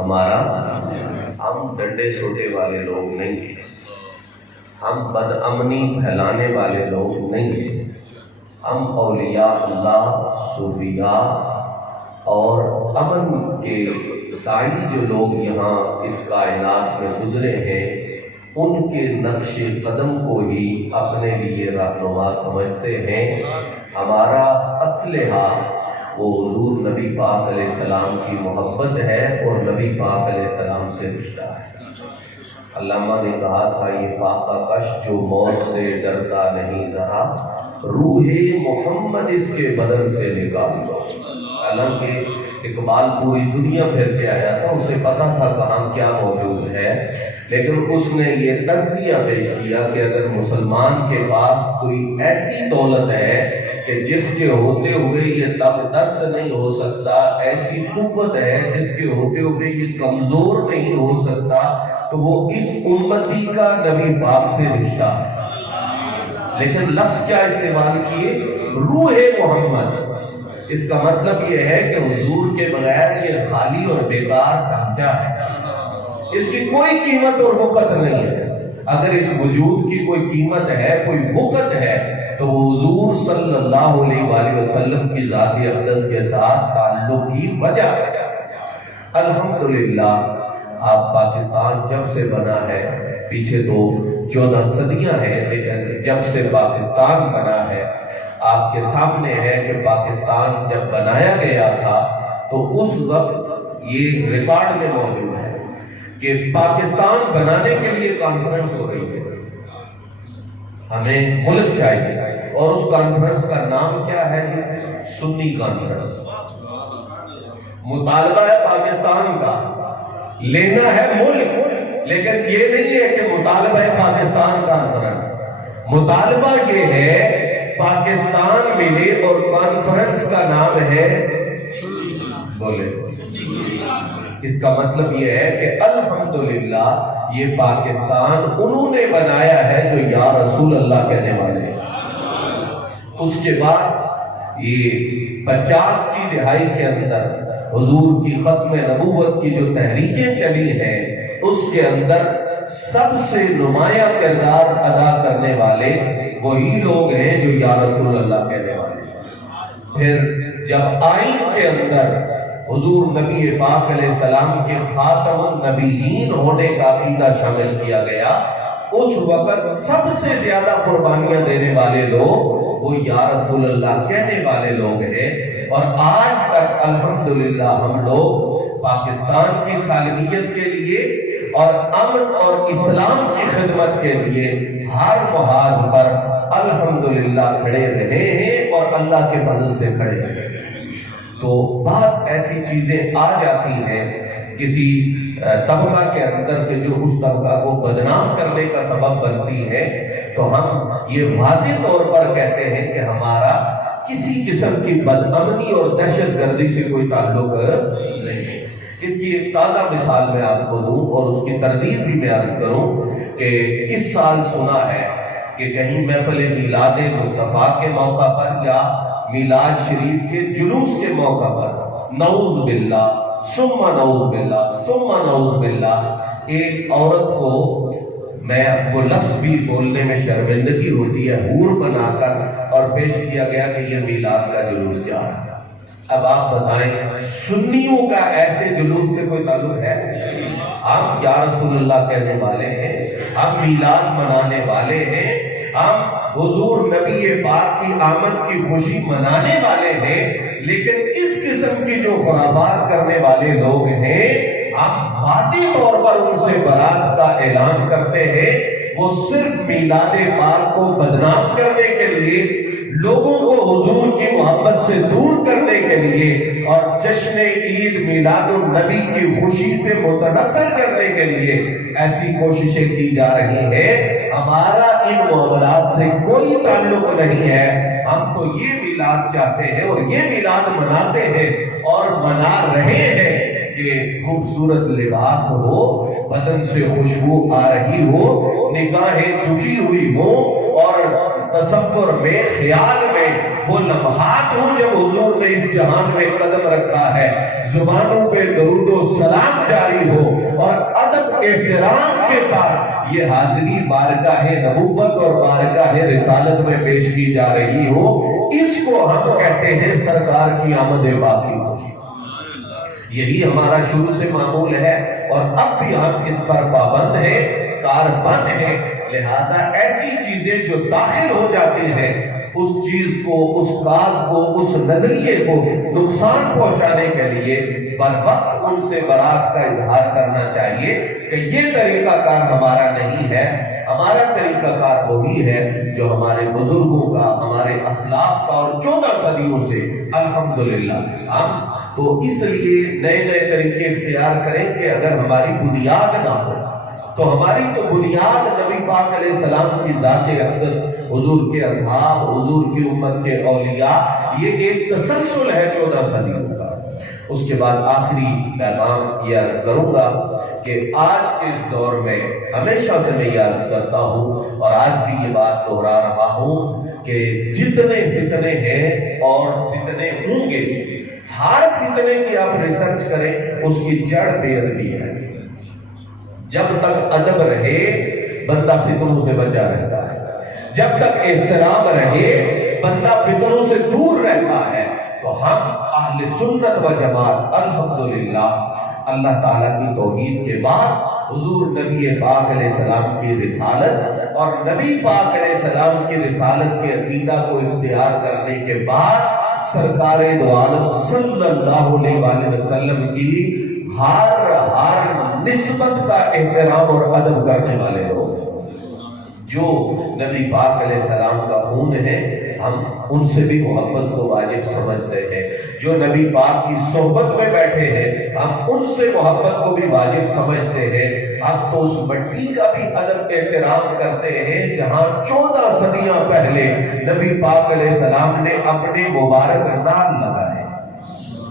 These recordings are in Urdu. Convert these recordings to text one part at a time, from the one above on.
ہمارا، ہم ڈنڈے چھوٹے والے لوگ نہیں ہیں، ہم بد امنی پھیلانے والے لوگ نہیں ہیں، ہم اولیاء اللہ، صوفیاء اور امن کے داعی جو لوگ یہاں اس کائنات میں گزرے ہیں، ان کے نقش قدم کو ہی اپنے لیے رہنما سمجھتے ہیں۔ ہمارا اسلحہ وہ حضور نبی پاک علیہ السلام کی محبت ہے اور نبی پاک علیہ السلام سے رشتہ ہے۔ علامہ نے کہا تھا یہ فاقہ کش جو موت سے ڈرتا نہیں ذرا، روح محمد اس کے بدن سے نکال دو۔ حالانکہ اقبال پوری دنیا پھر کے آیا تھا، اسے پتا تھا کہاں کیا موجود ہے، لیکن اس نے یہ تجزیہ پیش کیا کہ اگر مسلمان کے پاس کوئی ایسی دولت ہے کہ جس کے ہوتے ہوئے یہ تب دست نہیں ہو سکتا، ایسی قوت ہے جس کے ہوتے ہوئے یہ کمزور نہیں ہو سکتا، تو وہ اس امتی کا نبی پاک سے رشتہ ہے۔ لیکن لفظ کیا استعمال کیے؟ روح محمد۔ اس کا مطلب یہ ہے کہ حضور کے بغیر یہ خالی اور بیکار ڈھانچہ ہے، اس کی کوئی قیمت اور وقت نہیں ہے۔ اگر اس وجود کی کوئی قیمت ہے، کوئی وقت ہے، تو حضور صلی اللہ علیہ وآلہ وسلم کی ذات اقدس کے ساتھ تعلق کی وجہ سے۔ الحمدللہ آپ پاکستان جب سے بنا ہے، پیچھے تو 14 صدیاں ہیں، لیکن جب سے پاکستان بنا ہے، آپ کے سامنے ہے کہ پاکستان جب بنایا گیا تھا تو اس وقت یہ ریکارڈ میں موجود ہے کہ پاکستان بنانے کے لیے کانفرنس ہو رہی ہے، ہمیں ملک چاہیے، اور اس کانفرنس کا نام کیا ہے؟ سنی کانفرنس۔ مطالبہ ہے پاکستان کا، لینا ہے ملک، لیکن یہ نہیں ہے کہ مطالبہ ہے پاکستان کانفرنس، مطالبہ یہ ہے پاکستان ملے اور کانفرنس کا نام ہے بولے۔ اس کا مطلب یہ ہے کہ الحمدللہ یہ پاکستان انہوں نے بنایا ہے جو یا رسول اللہ کہنے والے ہیں۔ اس کے بعد یہ 50 کی دہائی کے اندر حضور کی ختم نبوت کی جو تحریکیں چلی ہیں، اس کے اندر سب سے نمایاں کردار ادا کرنے والے وہی لوگ ہیں جو یا رسول اللہ کہنے والے ہیں۔ پھر جب آئین کے اندر حضور نبی پاک علیہ السلام کے خاتم النبیین ہونے کا عقیدہ شامل کیا گیا، اس وقت سب سے زیادہ قربانیاں دینے والے لوگ وہ یا رسول اللہ کہنے والے لوگ ہیں۔ اور آج تک الحمدللہ ہم لوگ پاکستان کی سالمیت کے لیے اور امن اور اسلام کی خدمت کے لیے ہر محاذ پر الحمدللہ کھڑے رہے ہیں اور اللہ کے فضل سے کھڑے رہے ہیں۔ تو بعض ایسی چیزیں آ جاتی ہیں کسی طبقہ کے اندر کہ جو اس طبقہ کو بدنام کرنے کا سبب بنتی ہے، تو ہم یہ واضح طور پر کہتے ہیں کہ ہمارا کسی قسم کی بد امنی اور دہشت گردی سے کوئی تعلق نہیں ہے۔ اس کی ایک تازہ مثال میں آپ کو دوں اور اس کی تردید بھی میں عرض کروں کہ اس سال سنا ہے کہ کہیں محفل میلاد مصطفیٰ کے موقع پر یا میلاد شریف کے جلوس کے موقع پر نعوذ باللہ ثم نعوذ باللہ ثم نعوذ باللہ ایک عورت کو، میں وہ لفظ بھی بولنے میں شرمندگی ہوتی ہے، حور بنا کر اور پیش کیا گیا کہ یہ میلاد کا جلوس جا رہا ہے۔ اب آپ بتائیں سنیوں کا ایسے جلوس سے کوئی تعلق ہے؟ ہم یا رسول اللہ کہنے والے ہیں، ہم میلاد منانے والے ہیں، ہم حضور نبی پاک کی آمد کی خوشی منانے والے ہیں، لیکن اس قسم کی جو خرافات کرنے والے لوگ ہیں، ہم واضح طور پر ان سے برات کا اعلان کرتے ہیں۔ وہ صرف میلاد پاک کو بدنام کرنے کے لیے، لوگوں کو حضور کی محبت سے دور کرنے کے لیے اور جشن عید میلاد النبی کی خوشی سے متنفر کرنے کے لیے ایسی کوششیں کی جا رہی ہیں۔ ہمارا ان معاملات سے کوئی تعلق نہیں ہے، ہم تو یہ میلاد چاہتے ہیں اور یہ میلاد مناتے ہیں اور منا رہے ہیں کہ خوبصورت لباس ہو، بدن سے خوشبو آ رہی ہو، نگاہیں جھکی ہوئی ہو اور تصور میں، خیال میں وہ لمحات ہوں جب حضور نے اس جہان میں قدم رکھا ہے، زبانوں پہ درود و سلام جاری ہو اور ادب احترام کے ساتھ یہ حاضری بارگاہ نبوت اور بارگاہ رسالت میں پیش کی جا رہی ہو، اس کو ہم کہتے ہیں سرکار کی آمد باقی ہو۔ یہی ہمارا شروع سے معمول ہے اور اب بھی ہم اس پر پابند ہیں، کاربند ہیں۔ لہذا ایسی چیزیں جو داخل ہو جاتی ہیں اس چیز کو، اس کاز کو، اس نظریے کو نقصان پہنچانے کے لیے بر وقت ان سے برات کا اظہار کرنا چاہیے کہ یہ طریقہ کار ہمارا نہیں ہے۔ ہمارا طریقہ کار وہی ہے جو ہمارے بزرگوں کا، ہمارے اسلاف کا اور 14 صدیوں سے الحمدللہ ہم تو اس لیے نئے نئے طریقے اختیار کریں کہ اگر ہماری بنیاد نہ ہو تو ہماری تو بنیاد نبی پاک علیہ السلام کی ذات اقدس، حضور کے اصحاب، حضور کی امت کے اولیاء، یہ ایک تسلسل ہے 14 صدیوں کا۔ اس کے بعد آخری پیغام یہ عرض کروں گا کہ آج کے اس دور میں ہمیشہ سے میں یہ عرض کرتا ہوں اور آج بھی یہ بات دہرا رہا ہوں کہ جتنے فتنے ہیں اور فتنے ہوں گے، ہر فتنے کی آپ ریسرچ کریں، اس کی جڑ بے ادبی ہے۔ جب تک ادب رہے بندہ فتنوں سے بچا رہتا ہے، جب تک احترام رہے بندہ فتنوں سے دور رہتا ہے۔ تو ہم اہل سنت و جماعت الحمدللہ اللہ تعالیٰ کی توحید کے بعد حضور نبی پاک علیہ السلام کی رسالت اور نبی پاک علیہ السلام کی رسالت کے عقیدہ کو اختیار کرنے کے بعد سرکار دو عالم صلی اللہ علیہ وسلم کی ہر نسبت کا احترام اور ادب کرنے والے لوگ، جو نبی پاک علیہ السلام کا خون ہے ہم ان سے بھی محبت کو واجب سمجھتے ہیں، جو نبی پاک کی صحبت میں بیٹھے ہیں ہم ان سے محبت کو بھی واجب سمجھتے ہیں۔ اب تو اس مٹی کا بھی ادب احترام کرتے ہیں جہاں 14 صدیاں پہلے نبی پاک علیہ السلام نے اپنے مبارک نام لگائے۔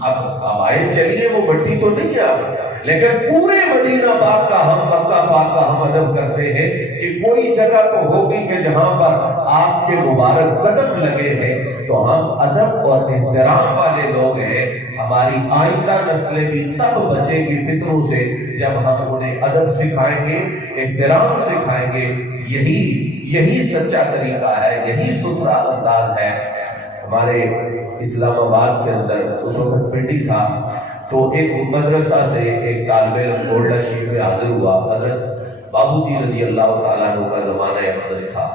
اب آئے چلیے وہ مٹی تو نہیں ہے لیکن پورے مدینہ پاک کا ہم، مکہ پاک کا ہم ادب کرتے ہیں کہ کوئی جگہ تو ہوگی کہ جہاں پر آپ کے مبارک قدم لگے ہیں، تو ہم ادب اور احترام والے لوگ ہیں۔ ہماری آئندہ نسلیں بھی تب بچے گی فتنوں سے جب ہم انہیں ادب سکھائیں گے، احترام سکھائیں گے۔ یہی سچا طریقہ ہے، یہی ستھرا انداز ہے۔ ہمارے اسلام آباد کے اندر اس وقت پنڈی تھا تو ایک مدرسہ سے ایک طالب علم گولڈا شیخ میں حاضر ہوا۔ حضرت بابو جی رضی اللہ تعالیٰ عنہ کا زمانہ اقدس تھا،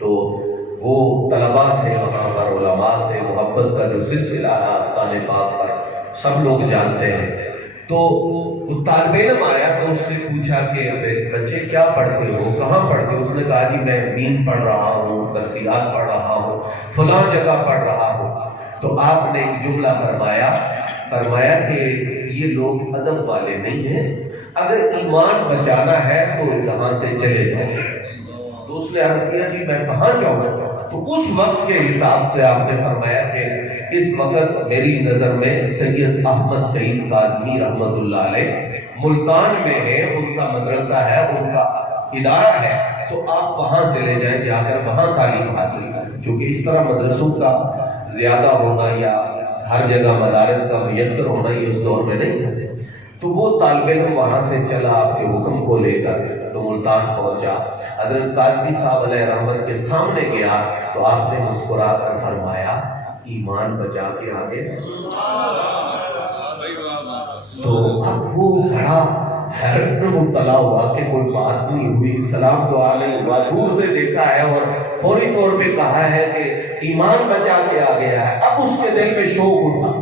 تو وہ طلباء سے، وہاں پر علماء سے محبت کا جو سلسلہ ہے آستان پاک پر سب لوگ جانتے ہیں۔ تو وہ طالب علم آیا تو اس سے پوچھا کہ بچے کیا پڑھتے ہو، کہاں پڑھتے ہو؟ اس نے کہا جی میں دین پڑھ رہا ہوں، تفسیرات پڑھ رہا ہوں، فلاں جگہ پڑھ رہا ہوں۔ تو آپ نے ایک جملہ فرمایا کہ یہ لوگ ادب والے نہیں ہیں، اگر ایمان بچانا ہے تو یہاں سے چلے جائیں۔ تو اس نے عرض کیا جی میں کہاں جاؤں؟ تو اس وقت کے حساب سے آپ نے فرمایا کہ اس وقت میری نظر میں سید احمد سعید کاظمی رحمت اللہ علیہ ملتان میں ہے، ان کا مدرسہ ہے، ان کا ادارہ ہے، تو آپ وہاں چلے جائیں، جا کر وہاں تعلیم حاصل کریں۔ چونکہ اس طرح مدرسوں کا زیادہ ہونا یا ہر جگہ مدارس کا میسر ہونا یہ اس دور میں نہیں تھا۔ تو وہ طالب علم وہاں سے چلا آپ کے حکم کو لے کر تو ملتان پہنچا۔ حضرت کاظمی صاحب علیہ رحمت کے سامنے گیا تو آپ نے مسکرا کر فرمایا ایمان بچا کے آگے۔ تو اب وہ بڑا حیرت میں مبتلا ہوا کہ کوئی بات نہیں ہوئی، سلام دعا نہیں ہوا، دور سے دیکھا ہے اور فوری طور پہ کہا ہے کہ ایمان بچا کے آ گیا ہے۔ اب اس کے دل میں شوق اٹھا،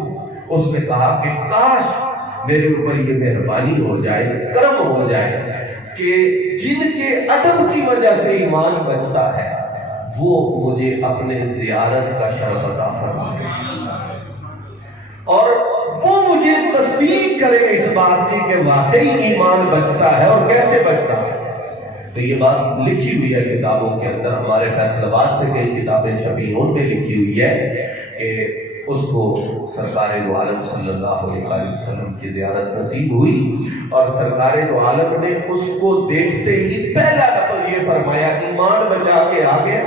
اس نے کہا کہ کاش میرے اوپر یہ مہربانی ہو جائے، کرم ہو جائے کہ جن کے ادب کی وجہ سے ایمان بچتا ہے وہ مجھے اپنے زیارت کا شرف عطا فرمائے اور وہ مجھے تصدیق کرے اس بات کی کہ واقعی ایمان بچتا ہے اور کیسے بچتا ہے۔ تو یہ بات لکھی ہوئی ہے کتابوں کے اندر، ہمارے فیصل آباد سے کئی کتابیں چھپی ان میں لکھی ہوئی ہے کہ اس کو سرکار دو عالم صلی اللہ علیہ وسلم کی زیارت نصیب ہوئی اور سرکار دو عالم نے اس کو دیکھتے ہی پہلا لفظ یہ فرمایا ایمان بچا کے آ گیا۔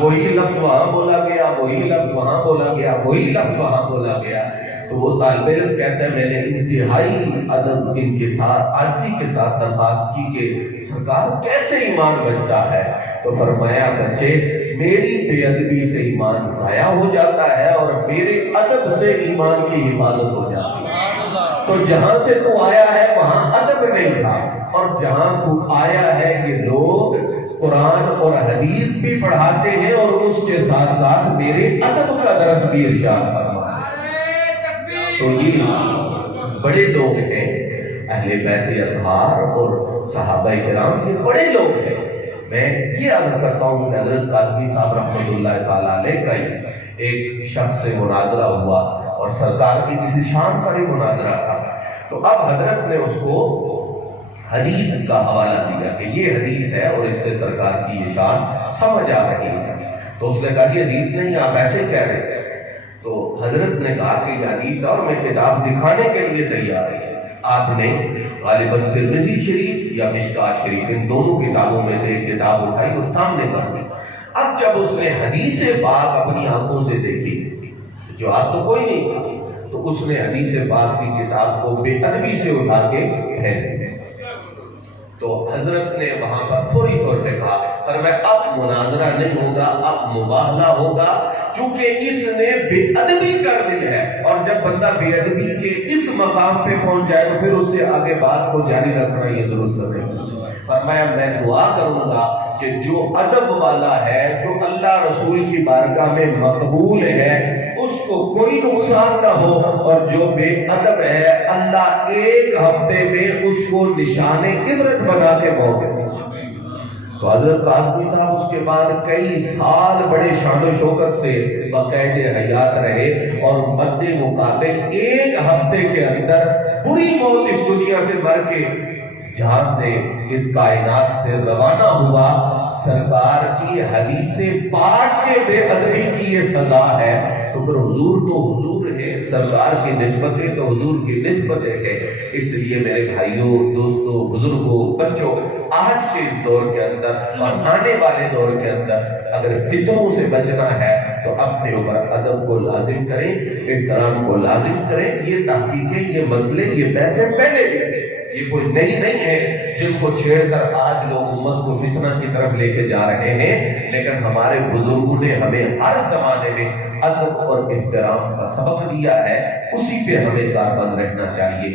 وہی لفظ وہاں بولا گیا، وہی لفظ وہاں بولا گیا، وہی لفظ وہاں بولا گیا۔ تو وہ طالب علم کہتا ہے میں نے انتہائی ادب ان کے ساتھ عاجزی کے ساتھ درخواست کی کہ سرکار کیسے ایمان بچتا ہے؟ تو فرمایا بچے میری بے ادبی سے ایمان ضائع ہو جاتا ہے اور میرے ادب سے ایمان کی حفاظت ہو جاتی ہے۔ تو جہاں سے تو آیا ہے وہاں ادب نہیں تھا، اور جہاں تو آیا ہے یہ لوگ قرآن اور حدیث بھی پڑھاتے ہیں اور اس کے ساتھ ساتھ میرے ادب کا درس بھی ارشاد فرماتے ہیں۔ تو یہ بڑے لوگ ہیں، اہل بیت اطہار اور صحابہ کرام یہ بڑے لوگ ہیں۔ میں یہ عرض کرتا ہوں کہ حضرت قاضمی صاحب رحمۃ اللہ تعالیٰ علیہ کا ایک شخص سے مناظرہ ہوا اور سرکار کی کسی شان پر ہی مناظرہ تھا، تو اب حضرت نے اس کو حدیث کا حوالہ دیا کہ یہ حدیث ہے اور اس سے سرکار کی یہ شان سمجھ آ رہی ہے۔ تو اس نے کہا یہ حدیث نہیں، آپ ایسے کہہ رہے ہیں۔ تو حضرت نے کہا کہ یہ حدیث ہے اور میں کتاب دکھانے کے لیے تیار ہے۔ آپ نے غالباً ترمذی شریف یا مشکوٰۃ شریف ان دونوں کتابوں میں سے ایک کتاب اٹھائی اور سامنے کر دی۔ اب جب اس نے حدیث پاک اپنی آنکھوں سے دیکھی، جواب تو کوئی نہیں تھا، تو اس نے حدیث پاک کی کتاب کو بے ادبی سے اٹھا کے پھینک دیا۔ تو حضرت نے وہاں پر فوری طور پہ کہا فرمایا اب مناظرہ نہیں ہوگا، اب مباہلہ ہوگا، چونکہ اس نے بے ادبی کر لی ہے، اور جب بندہ بے ادبی کے اس مقام پہ پہنچ جائے تو پھر اس سے آگے بات کو جاری رکھنا یہ درست نہیں۔ فرمایا میں دعا کروں گا کہ جو ادب والا ہے، جو اللہ رسول کی بارگاہ میں مقبول ہے، اس کو کوئی نقصان نہ ہو، اور جو بے ادب ہے اللہ ایک ہفتے میں اس کو نشان عبرت بنا کے موت دے۔ تو حضرت قاسمی صاحب اس کے بعد کئی سال بڑے شان و شوکت سے باقاعد حیات رہے، اور مد مقابل ایک ہفتے کے اندر بری موت اس دنیا سے مر کے جہاں سے اس کائنات سے روانہ ہوا۔ سرکار کی حدیث پاک کے بے ادبی کی یہ سزا ہے، تو پھر حضور تو حضور ہے، سرکار کی نسبتیں تو حضور کی نسبت ہے۔ اس لیے میرے بھائیوں، دوستوں، بزرگوں، بچوں، آج کے اس دور کے اندر اور آنے والے دور کے اندر اگر فتنوں سے بچنا ہے تو اپنے اوپر ادب کو لازم کریں، احترام کو لازم کریں۔ یہ تحقیقیں، یہ مسئلے، یہ بحثیں پہلے بھی تھے، یہ کوئی نئی نہیں ہے جن کو چھیڑ کر آج لوگ امت کو فتنہ کی طرف لے کے جا رہے ہیں، لیکن ہمارے بزرگوں نے ہمیں ہر زمانے میں ادب اور احترام کا سبق دیا ہے، اسی پہ ہمیں کاربند رہنا چاہیے۔